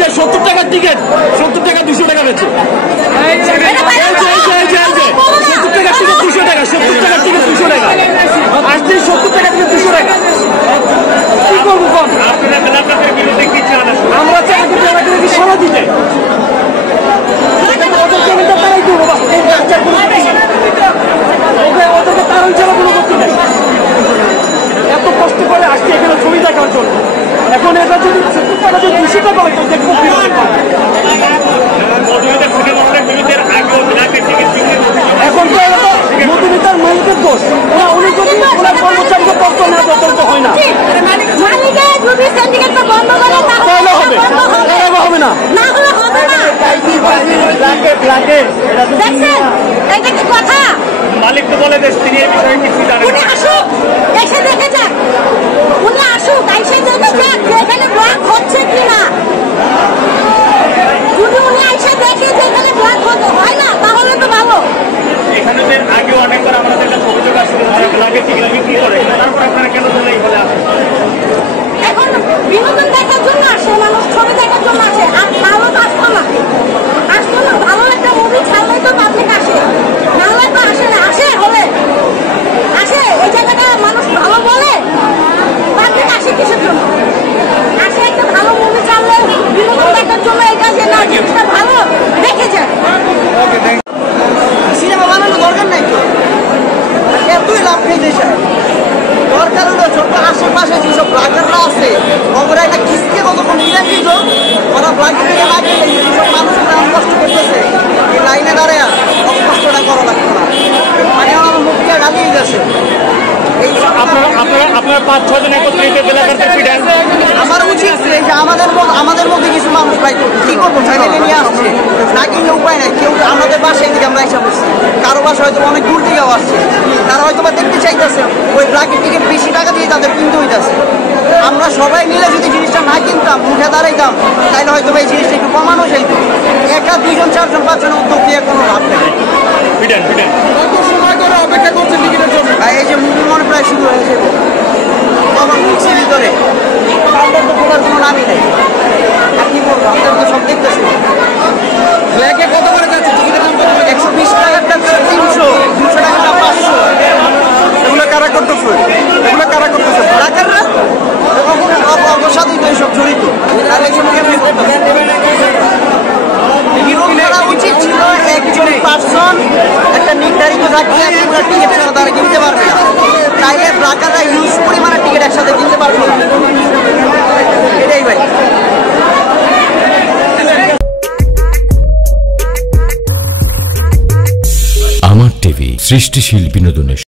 যে 70 টাকার টিকিট 70 টাকা 200 টাকা বেচে। 70 টাকার টিকিট 200 টাকা, 70 টাকার টিকিট 200 টাকা, আসছে 70 টাকা থেকে 200 টাকা। কি করবো কম? আমরা চাই কি সরা দিতে ওদেরকে তারণ ছাড়া কোনো করতে নেই। এত কষ্ট করে আসছে এখানে ছবি দেখার জন্য, এখন এটা যদি 70 টাকা যদি 200 টাকা হয় তো দেখবো এখন তো মধুমিতার মালিকের দোষ। উনি যদি ওনার কর্মচারীকে কষ্ট না দেয় তাহলে তো হয় না, তাহলে হবে, হবে না। মালিক তো বলে তিনি এই বিষয়ে কিছু জানেন। উনি আসুক, এসে দেখে যাক, উনি আসুক, এসে দেখে যাক এখানে ব্লক হচ্ছে কিনা। যদি উনি এসে দেখে যে এখানে ব্লক হয় না তাহলে তো ভালো। এখানে যে আগে অনেকবার আমাদের কাছে অভিযোগ আসছিল যে ব্লকে টিকিট বিক্রি করে, তারপর আপনারা কেন বলে এই বলে আসেন? এখন বিনোদন দেখার জন্য আসে মানুষ, ছবি দেখার জন্য আসে, আর ভালো তো আসতো না, আসতো না। ভালো একটা মুভি ছাড়লে তো পাবলিক আসে, নাহলে তো আসে না। আসে হলে আসে, এই জায়গাটা মানুষ ভালো বলে, পাবলিক আসে কিসের জন্য? আসে একটা ভালো মুভি ছাড়লে বিনোদন দেখার জন্য, এটা যে না জিনিসটা ভালো দেখে যায়। সিনেমা বানানো দরকার নাই তো, এতই লাভ খেয়ে দেশে দরকার হলো ছোট্ট আশেপাশে যেসব ব্লাগাররা আছে ওরা একটা কিস্তি কতক্ষণ নিয়ে দিত, ওরা ব্লাগিং না গেলে যেসব মানুষ কষ্ট করতেছে এই লাইনে দাঁড়ায় কষ্টটা করা লাগতো না, মানে আমার মুখটা গালিয়ে গেছে। আপনার 5-6 জন একত্রিত আমার উচিত যে আমাদের মধ্যে কিছু মানুষ ভাই কি করবো ফ্যামিলি নিয়ে আসছে না, কিনলে উপায় নাই। কেউ আমাদের বাসায় দিকে আমরা এসে বসছি, কারো বাসা হয়তো অনেক দূর থেকেও আসছে, তারা হয়তো বা দেখতে চাইতেছে ওই ব্ল্যাকের টিকিট বেশি টাকা দিয়ে তাদের কিনতে হইতেছে। আমরা সবাই মিলে যদি জিনিসটা না কিনতাম, মুখে দাঁড়াইতাম, তাহলে হয়তো এই জিনিসটা একটু কমানো যাইত। 1-2 জন 4 জন 5 জন উদ্যোগ দিয়ে কোনো লাভ নেই। কত সময় করে অপেক্ষা করছে টিকিটের জন্য? এই যে মুভি মনে প্রায় শুরু হয়ে যাবে, আমার মুখের ভিতরে আমাদের তো খোলার কোনো নামই নেই। আর কি বলবো, আমাদের তো সব দেখতেছি। ব্ল্যাকে কত করে যাচ্ছে টিকিটের দাম? 120 টাকাটা 300, 200 টাকাটা 500। এগুলো কারা করতেছে? ব্ল্যাকাররা ওর সাথেই তো এইসব জড়িত। আর এইসব বিরোধ করা উচিত ছিল একজন পার্সন একটা নির্ধারিত জায়গায় টিকিট ছাড়া তারা কিনতে পারবে না, তাইলে ব্ল্যাকাররা ইউজ পরিমাণে টিকিট একসাথে কিনতে পারবে না। এটাই ভাই। আমার টিভি, সৃষ্টিশীল বিনোদনের।